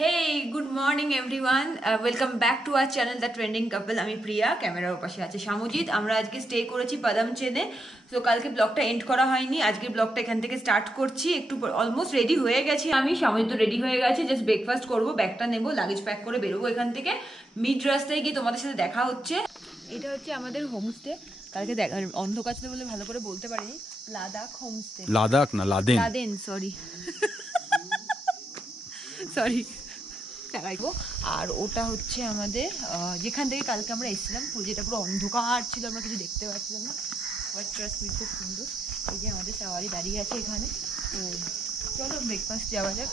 Hey, good morning everyone. Welcome back to our channel The Trending Couple. আমি প্রিয়া, ক্যামেরার পাশে আছে শামুজিৎ। আমরা আজকে স্টে করেছি পাদামচেনে। সো কালকে ব্লগটা এন্ড করা হয়নি, আজকে ব্লগটা এখান থেকে স্টার্ট করছি। একটু অলমোস্ট রেডি হয়ে গেছি আমি, শামুজিৎ তো রেডি হয়ে গেছে, জাস্ট ব্রেকফাস্ট করবো, ব্যাগটা নেবো, লাগেজ প্যাক করে বেরোবো এখান থেকে। মিড রাস্তায় গিয়ে তোমাদের সাথে দেখা হচ্ছে। এটা হচ্ছে আমাদের হোমস্টে। কালকে অন্ধকার ছিল বলে ভালো করে বলতে পারিনি। লাদাখ হোমস্টে, লাদাখ না লাদেন, লাদেন সরি সরি। আর ওটা হচ্ছে আমাদের যেখান থেকে কালকে আমরা এসেছিলাম, যেটা পুরো অন্ধকার ছিল, আমরা কিছু দেখতে পাচ্ছিলাম না। বাট ট্রাস্ট মি, খুব সুন্দর। এই যে আমাদের সাওয়ারি দাঁড়িয়ে আছে এখানে। তো চলো ব্রেকফাস্ট যাওয়া যাক।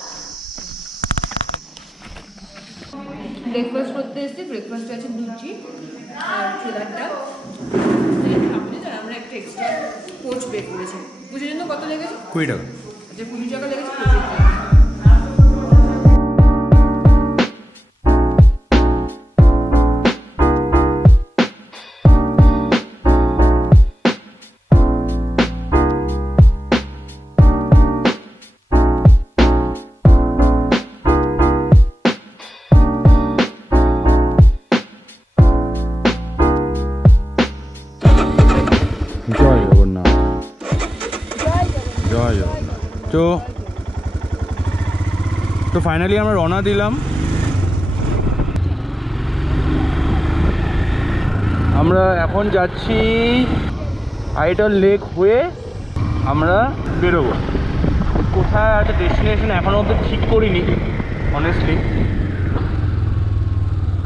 ব্রেকফাস্ট করতে এসেছি, ব্রেকফাস্টে আছে লুচি আর ছোলার ডাল। আমরা একটা এক্সট্রা কোচ পে করেছি। পুজোর জন্য কত লেগেছে? 20 টাকা। আচ্ছা 20 টাকা লেগেছে। জয় জগন্নাথ, জয় জগন্নাথ। তো ফাইনালি আমরা রওনা দিলাম। আমরা এখন যাচ্ছি আইডল লেক হয়ে আমরা বেরোবো। কোথায় আছে ডেস্টিনেশন এখনও অবধি ঠিক করিনি অনেস্টলি।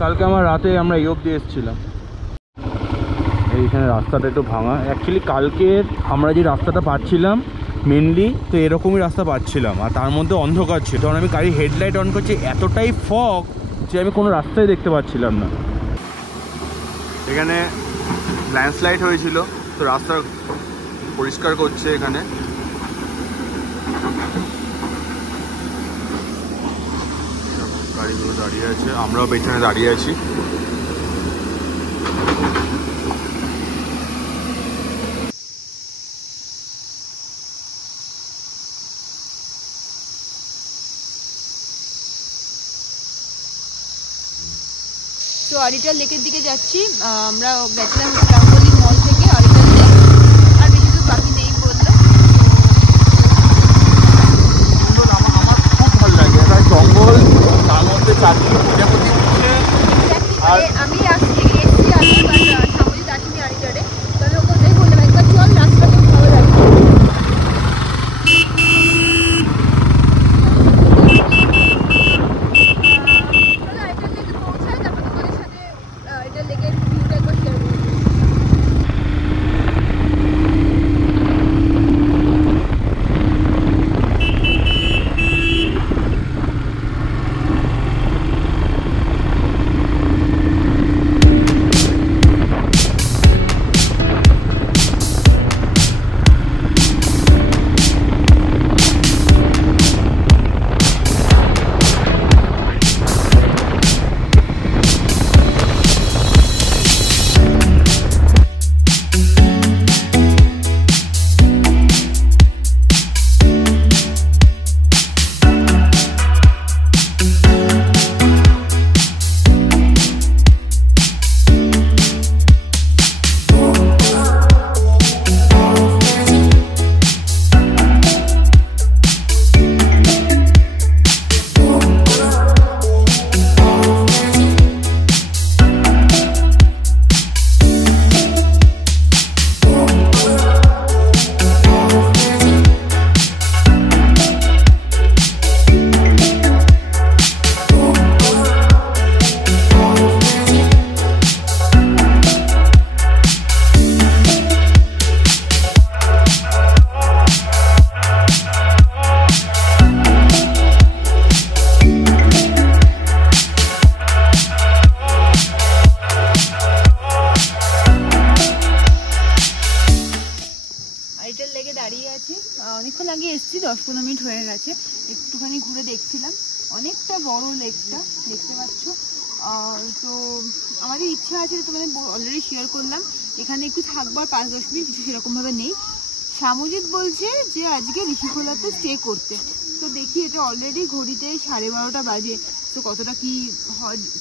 কালকে আমার রাতে আমরা এই অবধি এসেছিলাম। এইখানে রাস্তাটা একটু ভাঙা। অ্যাকচুয়ালি কালকে আমরা যে রাস্তাটা পাচ্ছিলাম মেনলি তো এরকমই রাস্তা পাচ্ছিলাম, আর তার মধ্যে অন্ধকার ছিল। তখন আমি গাড়ির হেডলাইট অন করছি, এতটাই ফগ যে আমি কোনো রাস্তায় দেখতে পাচ্ছিলাম না। এখানে ল্যান্ডস্লাইড হয়েছিল, তো রাস্তা পরিষ্কার করছে এখানে। গাড়িগুলো দাঁড়িয়ে আছে, আমরাও পেছনে দাঁড়িয়ে আছি। তো অরিটাল লেকের দিকে যাচ্ছি। আমরা গেছিলাম রাঙ্গলি মল থেকে অরিটাল লেক, আর বেশি দূর বাকি নেই বললো। আমার খুব ভালো লাগে, একটা জঙ্গল, তার মধ্যে চারদিকে প্রজাপতি উঠছে। আর আমি এসেছি আগে, বাট সামনে আসিনি অরিটালে। তবে ওখানে বললাম একবার চল, রাস্তা খুব ভালো লাগে। অনেকক্ষণ আগে এসেছি, 10-15 মিনিট হয়ে গেছে। একটুখানি ঘুরে দেখছিলাম, অনেকটা বড় লেকটা দেখতে পাচ্ছ। তো আমাদের ইচ্ছা আছে, তোমাদের অলরেডি শেয়ার করলাম, এখানে একটু থাকবার 5-10 মিনিট, কিছু সেরকমভাবে নেই। শামুজিৎ বলছে যে আজকে ঋষিখোলাতে স্টে করতে। তো দেখি, এটা অলরেডি ঘড়িতে 12:30 বাজে। তো কতটা কি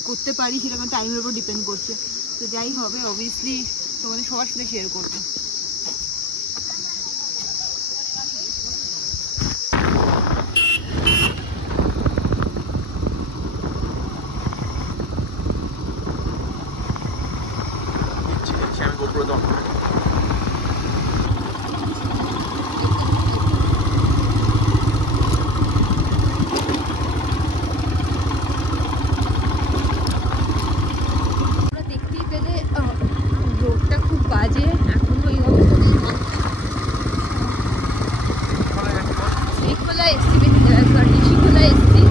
করতে পারি সেটা আমার টাইমের উপর ডিপেন্ড করছে। তো যাই হবে অবভিয়াসলি তোমাদের সবার সাথে শেয়ার করবো। আমি গোপ্রো তো দেখতেই পেলে রোডটা খুব বাজে এখনো এই অবস্থা। শ্রীখোলা এসছি, ঋষিখোলা এসছি।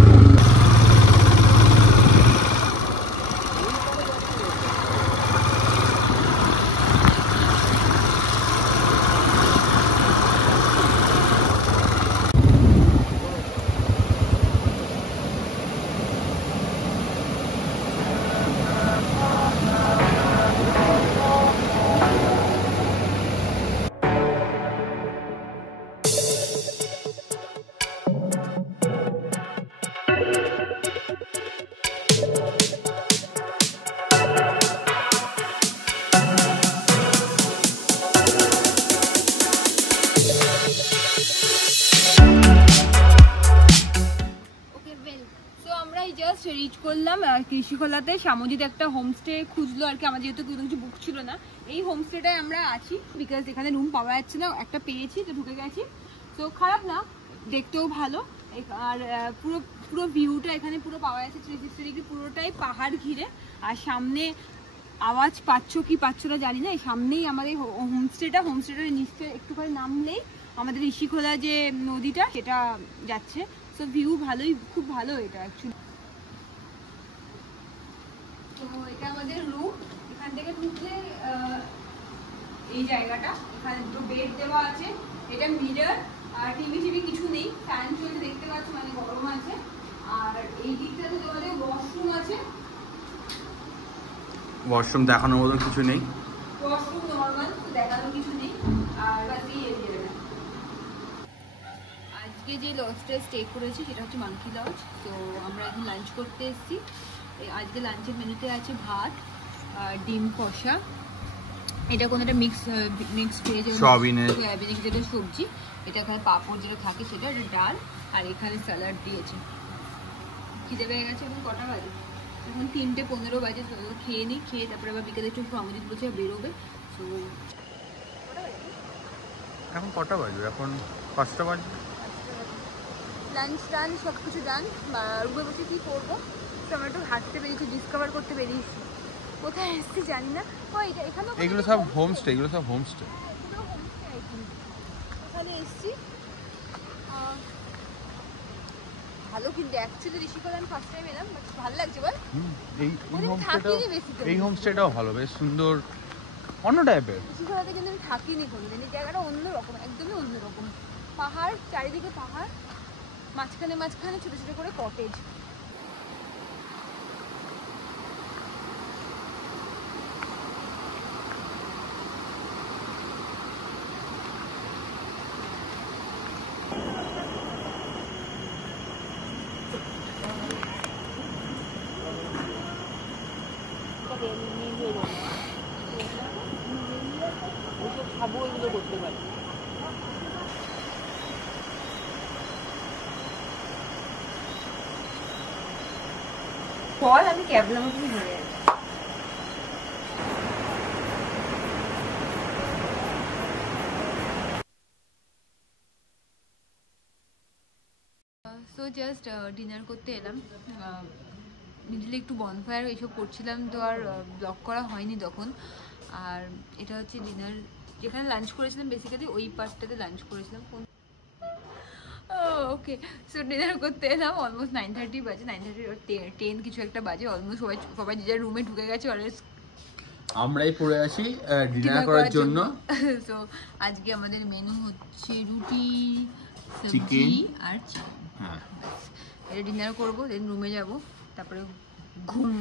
জাস্ট রিচ করলাম ঋষিখোলাতে। সামজিৎ একটা হোমস্টে খুঁজলো আর কি, আমার যেহেতু কোনো কিছু বুক ছিল না, এই হোমস্টেটায় আমরা আছি বিকজ এখানে রুম পাওয়া যাচ্ছে না। একটা পেয়েছি তো ঢুকে গেছি, তো খারাপ না, দেখতেও ভালো। আর পুরো পুরো ভিউটা এখানে পুরো পাওয়া যাচ্ছে 360 ডিগ্রি, পুরোটাই পাহাড় ঘিরে। আর সামনে আওয়াজ পাচ্ছ কি পাচ্ছ না জানি না, এই সামনেই আমাদের হোমস্টেটার নিচে একটুখানি নামলেই আমাদের ঋষিখোলা যে নদীটা সেটা যাচ্ছে। তো ভিউ ভালোই, খুব ভালো এটা অ্যাকচুয়ালি। তো এটা আমাদের রুম, এখান থেকে ঢুকলে এই জায়গাটা, এখানে দুটো বেড দেওয়া আছে, এটা মিরর, আর টিভি কিছু নেই, ফ্যান চলছে দেখতে পাচ্ছ, মানে গরম আছে। আর এই দিকটাতে তোমাদের ওয়াশরুম আছে, ওয়াশরুম দেখানোর মতন কিছু নেই, ওয়াশরুম নর্মাল, দেখানোর কিছু নেই। আর বাস এই এরিয়াটা। আজকে যে লজটা স্টে করেছি সেটা হচ্ছে মাঙ্কি লজ। তো আমরা এখন লাঞ্চ করতে এসেছি। আজকে লাঞ্চের মেনুতে আছে ভাত, ডিম কষা, এটা কোনো একটা মিক্স ভেজ সয়াবিনের যেটা সবজি, এটা এখানে পাঁপড় যেটা থাকে সেটা, এটা ডাল, আর এখানে স্যালাড দিয়েছে। খিদে পেয়ে গেছে। এখন কটা বাজে? এখন 3:15 বাজে। তো খেয়ে নিই, খেয়ে তারপরে আবার বিকেলে একটু সামজিৎ বলছে বেরোবে। তো এখন কটা বাজে? এখন 5টা বাজে। লাঞ্চ ডান, সব কিছু ডান। রুমে বসে কী করবো, তো আমরা একটু হাঁটতে বেরিয়েছি, ডিসকভার করতে বেরিয়েছি। কোথায় এসেছি জানি না। এগুলো সব হোমস্টে, এগুলো সব হোমস্টে। ওখানে এসেছি ভালো, কিন্তু অ্যাকচুয়ালি ঋষিখোলা আমি ফার্স্ট টাইম এলাম, বাট ভালো লাগছে। বল এই হোমস্টেটাও ভালো, বেশ সুন্দর, অন্য টাইপের। ঋষিখোলাতে কিন্তু আমি থাকিনি কোনোদিন। এই জায়গাটা অন্যরকম, একদমই অন্যরকম। পাহাড়, চারিদিকে পাহাড়, মাঝখানে মাঝখানে ছোটো ছোটো করে কটেজ। খাবো, এগুলো করতে পারি। বল, আমি ক্যাবলার মতনই ধরে আছি। সো জাস্ট ডিনার করতে এলাম। মিডলে একটু বনফায়ার এইসব করছিলাম, তো আর ব্লগ করা হয়নি তখন। আর এটা হচ্ছে ডিনার, যেখানে লাঞ্চ করেছিলাম বেসিক্যালি ওই পার্টটাতে লাঞ্চ করেছিলাম। ওকে, সো ডিনার করতে এলাম। অলমোস্ট 9:30 বাজে, 9:30 কিছু একটা বাজে। অলমোস্ট সবাই যে যার রুমে ঢুকে গেছে। অলমোস্ট আমরাই পড়ে আছি ডিনার করার জন্য। সো আজকে আমাদের মেনু হচ্ছে রুটি, চিকেন আর চিকেন। হ্যাঁ, এটা ডিনার করবো, দেন রুমে যাব, তারপরে ঘুম।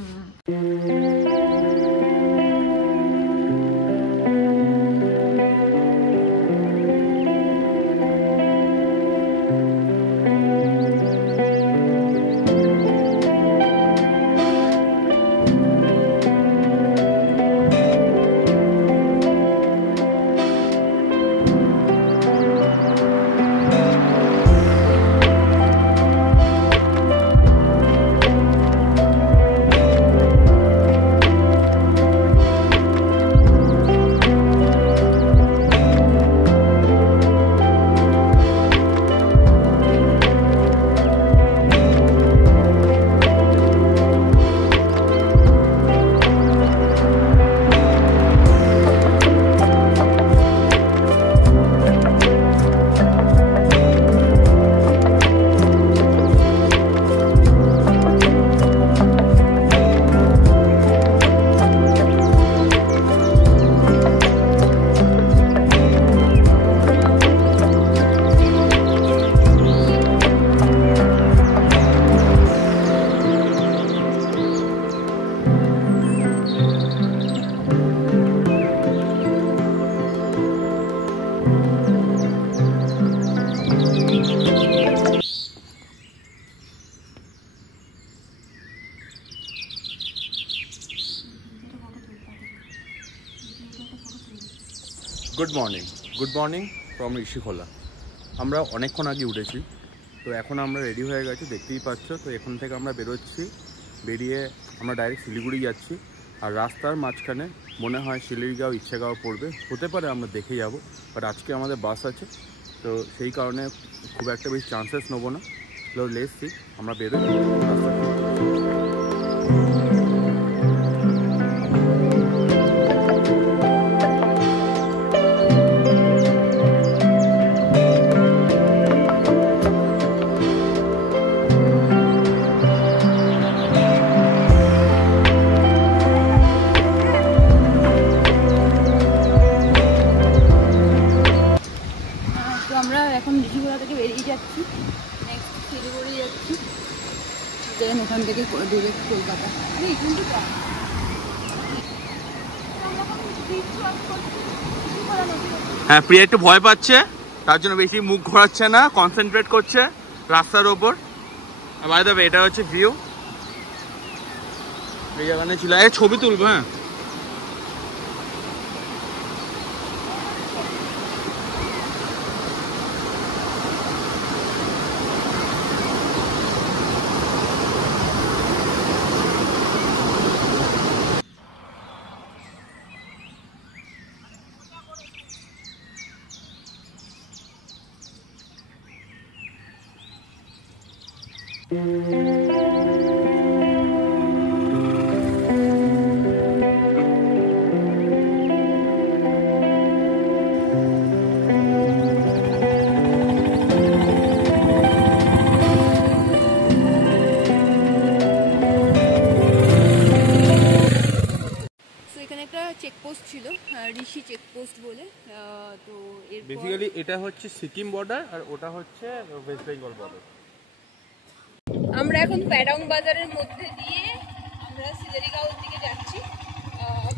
Good morning from Rishikhola. আমরা অনেকক্ষণ আগে উঠেছি, তো এখন আমরা রেডি হয়ে গেছি, দেখতেই পাচ্ছ। তো এখান থেকে আমরা বেরোচ্ছি, বেরিয়ে আমরা ডাইরেক্ট শিলিগুড়ি যাচ্ছি। আর রাস্তার মাঝখানে মনে হয় শিলিগুড়িগাঁও ইচ্ছেগাঁও পড়বে, হতে পারে, আমরা দেখে যাব। বাট আজকে আমাদের বাস আছে, তো সেই কারণে খুব একটা বেশি চান্সেস নেবো না। তো লেটস সি, আমরা বেরোই রাস্তা। আমরা এখন ঋষিখোলা থেকে বেরিয়ে যাচ্ছি, নেক্সট শিলিগুড়ি যাচ্ছি, দেন ওখান থেকে ডিরেক্ট কলকাতা। হ্যাঁ, প্রিয়া একটু ভয় পাচ্ছে, তার জন্য বেশি মুখ ঘোরাচ্ছে না, কনসেন্ট্রেট করছে রাস্তার ওপর। বাই দ্য ওয়ে, এটা হচ্ছে ভিউ। এই জায়গানে ছিল, ছবি তুলবো। হ্যাঁ, চেকপোস্ট ছিল, ঋষি চেকপোস্ট বলে। তো বেসিক্যালি এটা হচ্ছে সিকিম বর্ডার, আর ওটা হচ্ছে ওয়েস্ট বেঙ্গল বর্ডার। আমরা এখন প্যাডং বাজারের মধ্যে দিয়ে আমরা শিলিগুড়িগাঁওর দিকে যাচ্ছি।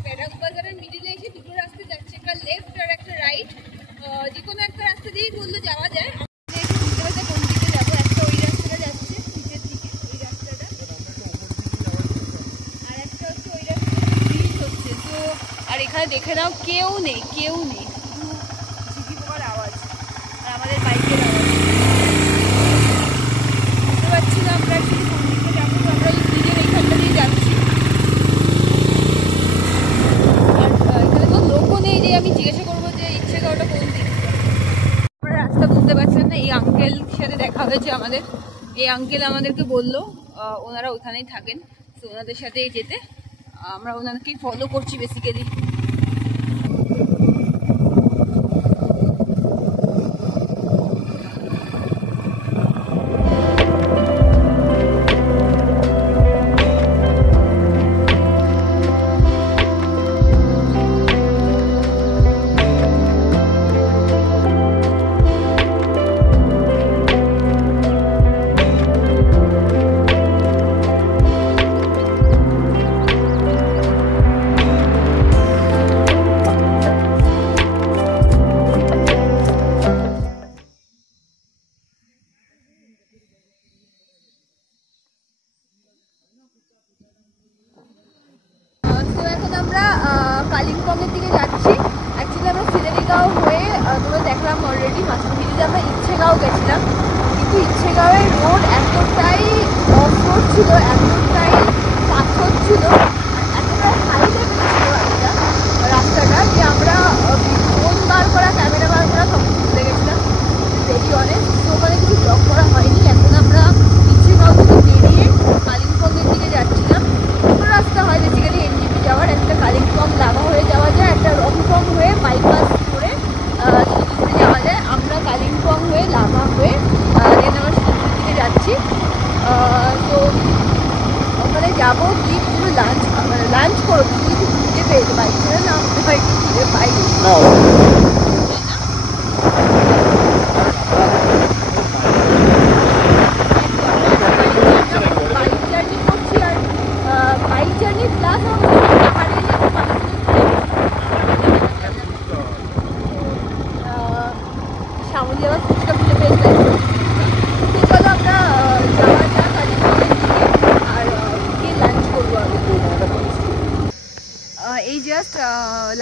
প্যাডং বাজারের মিডিলে এসে দুটো রাস্তা যাচ্ছে, একটা লেফট আর একটা রাইট। যে কোনো একটা রাস্তা দিয়েই বললে যাওয়া যায়। আমাদের কোন দিকে যাবো, একটা ওই রাস্তাটা যাচ্ছে নিচের দিকে, ওই রাস্তাটা, আর একটা হচ্ছে ওই রাস্তাটা ব্রিজ হচ্ছে। তো আর এখানে দেখে নাও, কেউ নেই, শুধু ঝিঝি পোকার আওয়াজ আর আমাদের বাইকের আওয়াজ। বুঝতে পারছি না আমরা অ্যাকচুয়ালি কোন দিকে যাবো। আমরা এই ব্রিজের এইখানটা দিয়ে যাচ্ছি, আর এখানে কোনো লোকও নেই যে আমি জিজ্ঞাসা করবো যে ইচ্ছেগাঁওটা কোন দিকে। আমরা রাস্তা বুঝতে পারছেন না। এই আঙ্কেল সাথে দেখা হয়েছে আমাদের, এই আঙ্কেল আমাদেরকে বললো ওনারা ওখানেই থাকেন, তো ওনাদের সাথে যেতে আমরা ওনাদেরকেই ফলো করছি বেসিক্যালি। কালিম্পংয়ের দিকে যাচ্ছি। অ্যাকচুয়ালি আমরা শিলিগুড়িগাঁও হয়ে তোমরা দেখলাম অলরেডি মাঝখান ভিডিওতে আমরা ইচ্ছেগাঁও গেছিলাম, কিন্তু ইচ্ছেগাঁওয়ের রোড এতটাই অফ রোড ছিল, এতটাই পাথর ছিল, এতটাই হাই লেভেল ছিল একটা রাস্তাটা যে আমরা ফোন বার করা, ক্যামেরা বার করা সব কিছু ভুলে গেছিলাম, ভেরি অনেস্ট। তো ওখানে কিছু ব্লগ করা হয়নি। এখন আমরা ইচ্ছেগাঁও থেকে বেরিয়ে কালিম্পংয়ের দিকে যাচ্ছিলাম। দুটো রাস্তা হয় বেসিক্যালি এনজিপি যাওয়ার, একটা কালিম্পং লাভা হয়ে যাওয়া যায়, একটা রংপং হয়ে বাইপাস করে শিলিগুড়ি যাওয়া যায়। আমরা কালিম্পং হয়ে লাভা হয়ে দেন আমরা শিলিগুড়ির দিকে যাচ্ছি। তো ওখানে যাবো, গিয়ে কিছু লাঞ্চ করবো, কিছু খুঁজে পেয়েছে বাইক ছেড়ে না, আমাদের বাইক খুঁজে পাই সামনে আবার ফুচকা খুঁজে পেয়েছে।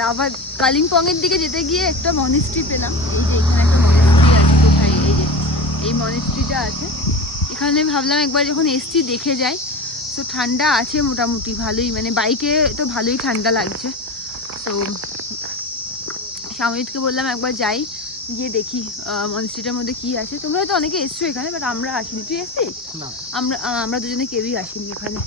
লাভা কালিম্পংয়ের দিকে যেতে গিয়ে একটা মনেস্ট্রি পেলাম। এই যে এখানে একটা মনেস্ট্রি আছে কোথায়, এই যে এই মনেস্ট্রিটা আছে এখানে। ভাবলাম একবার যখন এসছি দেখে যাই। তো ঠান্ডা আছে মোটামুটি ভালোই, মানে বাইকে তো ভালোই ঠান্ডা লাগছে। তো সাময়িককে বললাম একবার যাই, গিয়ে দেখি মনস্ট্রিটার মধ্যে কি আছে। তোমরা তো অনেকে এসছো এখানে, বাট আমরা আসিনি। তুই এসছিস? না, আমরা দুজনে কেউই আসিনি এখানে।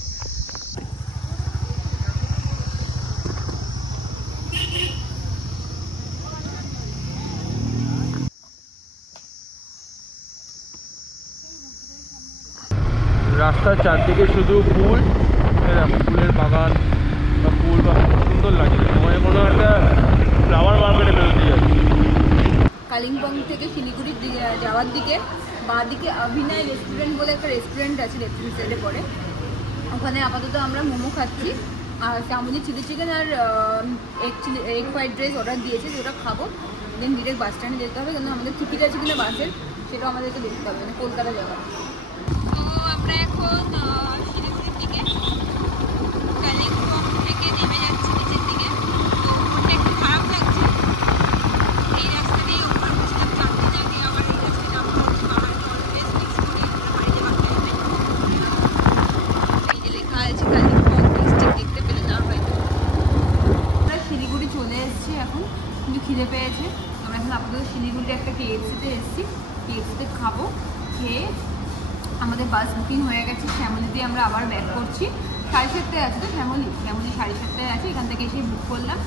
রাস্তার চারদিকে শুধু ফুল, ফুলের বাগান বা ফুল বা সুন্দর লাগে, তোমার কোনো একটা ফ্লাওয়ার মার্কেটে বেরোতে যাচ্ছে। কালিম্পং থেকে শিলিগুড়ির দিকে যাওয়ার দিকে বাঁ দিকে অভিনয় রেস্টুরেন্ট বলে একটা রেস্টুরেন্ট আছে, লেফট সাইডে পড়ে। ওখানে আপাতত আমরা মোমো খাচ্ছি, আর সামনে চিলি চিকেন আর এগ ফ্রাইড রাইস অর্ডার দিয়েছে, যেটা খাবো। দেন ডিরেক্ট বাস স্ট্যান্ডে যেতে হবে, কিন্তু আমাদের টিকিট আছে কিনা বাসের সেটাও আমাদেরকে দেখতে হবে, মানে কলকাতা যাওয়ার। তো আমরা এখন শিলিগুড়ির দিকে কালিম্পং থেকে নেমে যাচ্ছি নিচের দিকে। তো মনটা একটু খারাপ লাগছে, এই রাস্তা দিয়ে ওপর বসলাম 4 দিন আগে, আবার এই রাস্তায় নামবো, পাহাড় অলওয়েজ মিক্স করে বাড়ি যাওয়া টাইমে। এই যে লেখা আছে কালিম্পং ডিস্ট্রিক্ট, দেখতে পেলে না হয়তো। আমরা শিলিগুড়ি চলে এসেছি এখন, কিন্তু খিদে পেয়েছে। আমরা এখন আপাতত শিলিগুড়িতে একটা KFC-তে এসেছি, KFC-তে খাবো। খেয়ে আমাদের বাস বুকিং হয়ে গেছে, শ্যামলি দিয়ে আমরা আবার ব্যাক করছি। 7:30 আছে তো শ্যামলি 7:30 আছে, এখান থেকে এসে বুক করলাম।